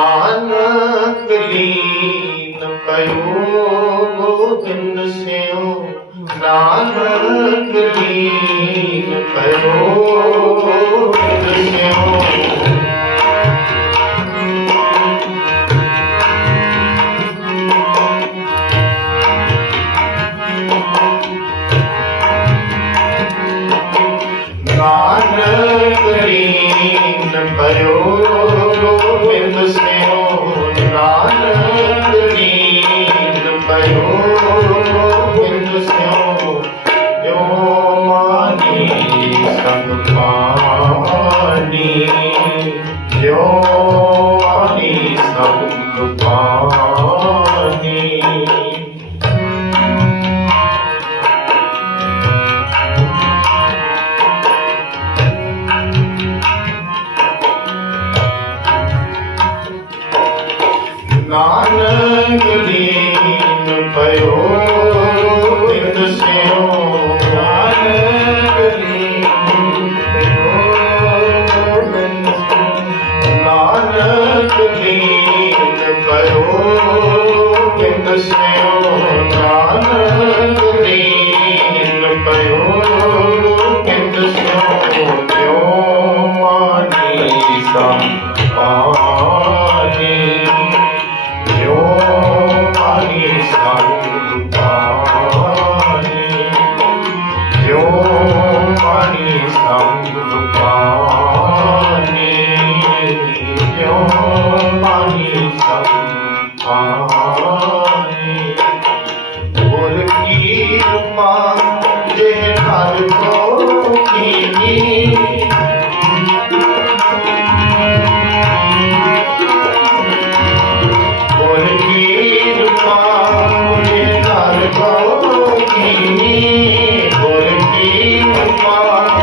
आनंद लीन कयो गोविंद सिंह नानंद लीन कयो Govind Singh Hare Om. In the Senhor.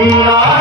Allah.